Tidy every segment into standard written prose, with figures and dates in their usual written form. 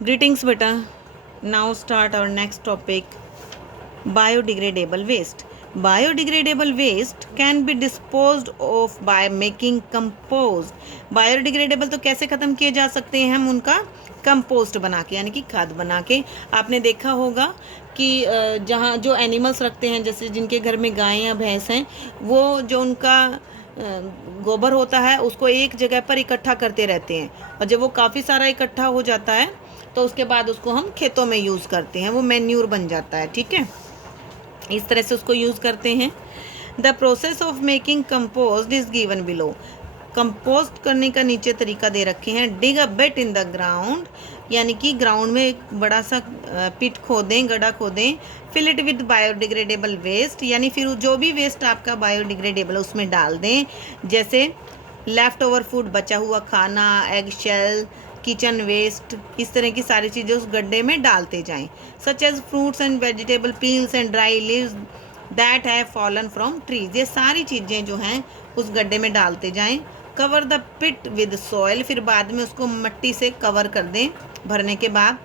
Greetings beta. Now start our next topic, biodegradable waste. Biodegradable waste can be disposed of by making compost. Biodegradable तो कैसे ख़त्म किए जा सकते हैं हम उनका कंपोस्ट बना के, यानी कि खाद बना के। आपने देखा होगा कि जहाँ जो एनिमल्स रखते हैं, जैसे जिनके घर में गाय या भैंस हैं, वो जो उनका गोबर होता है उसको एक जगह पर इकट्ठा करते रहते हैं, और जब वो काफ़ी सारा इकट्ठा हो जाता है तो उसके बाद उसको हम खेतों में यूज़ करते हैं, वो मैन्यूर बन जाता है। ठीक है, इस तरह से उसको यूज़ करते हैं। The process of making compost is given below. Compost करने का नीचे तरीका दे रखे हैं। Dig a bit in the ground, यानी कि ग्राउंड में एक बड़ा सा पिट खोदें, गड्ढा खोदें। Fill it with biodegradable waste, यानी फिर जो भी वेस्ट आपका बायोडिग्रेडेबल है उसमें डाल दें, जैसे लेफ्ट ओवर फूड, बचा हुआ खाना, एग शेल, किचन वेस्ट, इस तरह की सारी चीज़ें उस गड्ढे में डालते जाएं। Such as fruits and vegetable peels and dry leaves that have fallen from trees, ये सारी चीज़ें जो हैं उस गड्ढे में डालते जाएं। Cover the pit with soil, फिर बाद में उसको मट्टी से कवर कर दें भरने के बाद।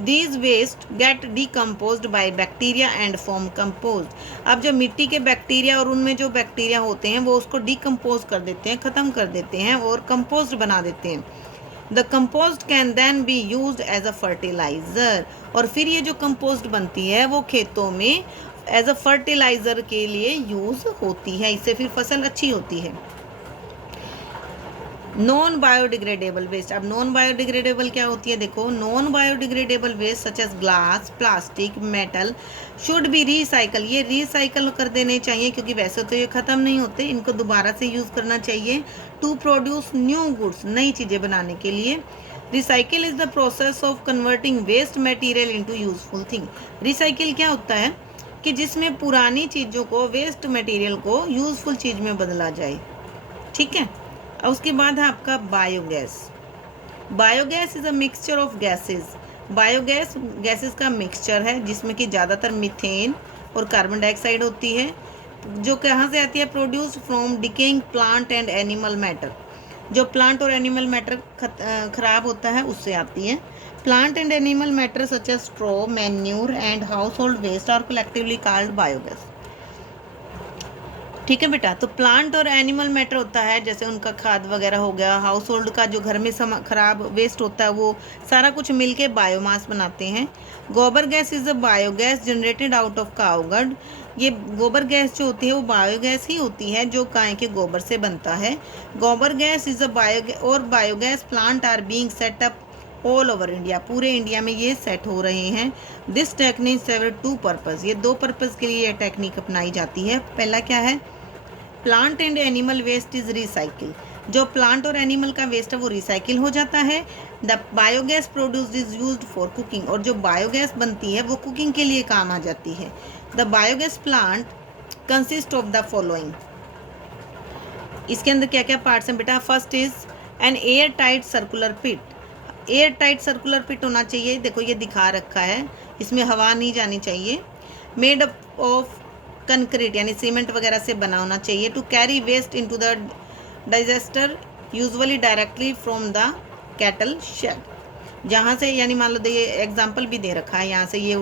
These waste get decomposed by bacteria and form compost. अब जो मिट्टी के बैक्टीरिया और उनमें जो बैक्टीरिया होते हैं वो उसको डिकम्पोज कर देते हैं, ख़त्म कर देते हैं और कंपोस्ट बना देते हैं। The compost can then be use as a fertiliser, और फिर ये जो कंपोस्ट बनती है वो खेतों में एज अ फर्टिलाइज़र के लिए यूज़ होती है, इससे फिर फसल अच्छी होती है। नॉन बायोडिग्रेडेबल वेस्ट, अब नॉन बायोडिग्रेडेबल क्या होती है, देखो। Non biodegradable waste such as glass, plastic, metal should be recycle, ये रिसाइकल कर देने चाहिए, क्योंकि वैसे तो ये ख़त्म नहीं होते, इनको दोबारा से यूज़ करना चाहिए। टू प्रोड्यूस न्यू गुड्स, नई चीज़ें बनाने के लिए। Recycle is the process of converting waste material into useful thing. Recycle क्या होता है कि जिसमें पुरानी चीज़ों को, वेस्ट मटेरियल को यूजफुल चीज़ में बदला जाए। ठीक है, और उसके बाद है आपका biogas. Biogas is a mixture of gases. Biogas gases का मिक्सचर है जिसमें कि ज़्यादातर मीथेन और कार्बन डाइऑक्साइड होती है, जो कहाँ से आती है, produce from decaying plant and animal matter. जो प्लांट और एनिमल मैटर खराब होता है उससे आती है। Plant and animal matter such as straw, manure and household waste are collectively called biogas. ठीक है बेटा, तो प्लांट और एनिमल मैटर होता है, जैसे उनका खाद वगैरह हो गया, हाउस होल्ड का जो घर में खराब वेस्ट होता है, वो सारा कुछ मिलके बायोमास बनाते हैं। Gobar gas is a biogas generated out of cow dung. ये गोबर गैस जो होती है वो बायोगैस ही होती है जो गाय के गोबर से बनता है। Gobar gas is a biogas plant are being set up all over India, पूरे इंडिया में ये सेट हो रहे हैं। This technique serve two purpose, ये दो पर्पज़ के लिए ये टेक्निक अपनाई जाती है। पहला क्या है, plant and animal waste is recycle, जो प्लांट और एनिमल का वेस्ट है वो रिसाइकिल हो जाता है। The biogas produce is used for cooking, और जो बायोगैस बनती है वो कुकिंग के लिए काम आ जाती है। The biogas plant consist of the following, इसके अंदर क्या क्या पार्ट्स हैं बेटा। First is an air tight circular pit. Air tight circular pit होना चाहिए, देखो ये दिखा रखा है, इसमें हवा नहीं जानी चाहिए। मेड अप ऑफ कंक्रीट, यानी सीमेंट वगैरह से बना होना चाहिए। To carry waste into the digester usually directly from the cattle shed, जहाँ से, यानी मान लो ये एग्जांपल भी दे रखा है, यहाँ से ये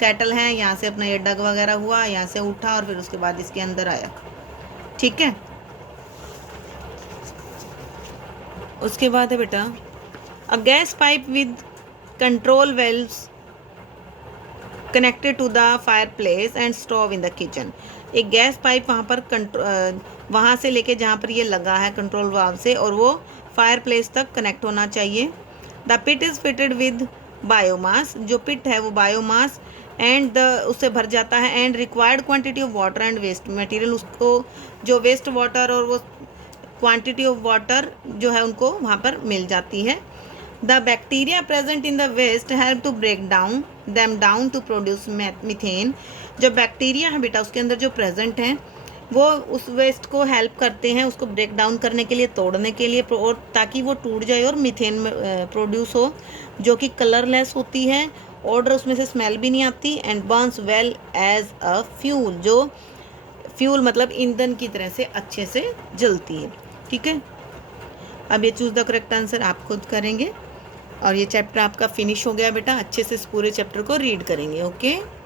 कैटल हैं, यहाँ से अपना ये डग वगैरह हुआ, यहाँ से उठा और फिर उसके बाद इसके अंदर आया। ठीक है, उसके बाद है बेटा a gas pipe with control valves connected to the fireplace and stove in the kitchen. एक गैस पाइप वहाँ पर वहाँ से लेके जहाँ पर ये लगा है कंट्रोल वाल्व से, और वो फायर प्लेस तक कनेक्ट होना चाहिए। The pit is fitted with biomass, जो पिट है वो बायोमास एंड उससे भर जाता है। And required quantity of water and waste material, उसको जो वेस्ट वाटर और वो क्वांटिटी ऑफ वाटर जो है उनको वहाँ पर मिल जाती है। The bacteria present in the waste help to break down them down to produce methane. जो बैक्टीरिया है बेटा उसके अंदर जो प्रेजेंट हैं वो उस वेस्ट को हेल्प करते हैं उसको ब्रेक डाउन करने के लिए, तोड़ने के लिए, और ताकि वो टूट जाए और मीथेन प्रोड्यूस हो, जो कि कलरलेस होती है, ऑर्डर उसमें से स्मेल भी नहीं आती, and burns well as a fuel, जो फ्यूल मतलब ईंधन की तरह से अच्छे से जलती है। ठीक है, अब ये चूज़ द करेक्ट आंसर आप खुद करेंगे। और ये चैप्टर आपका फिनिश हो गया बेटा। अच्छे से इस पूरे चैप्टर को रीड करेंगे। ओके।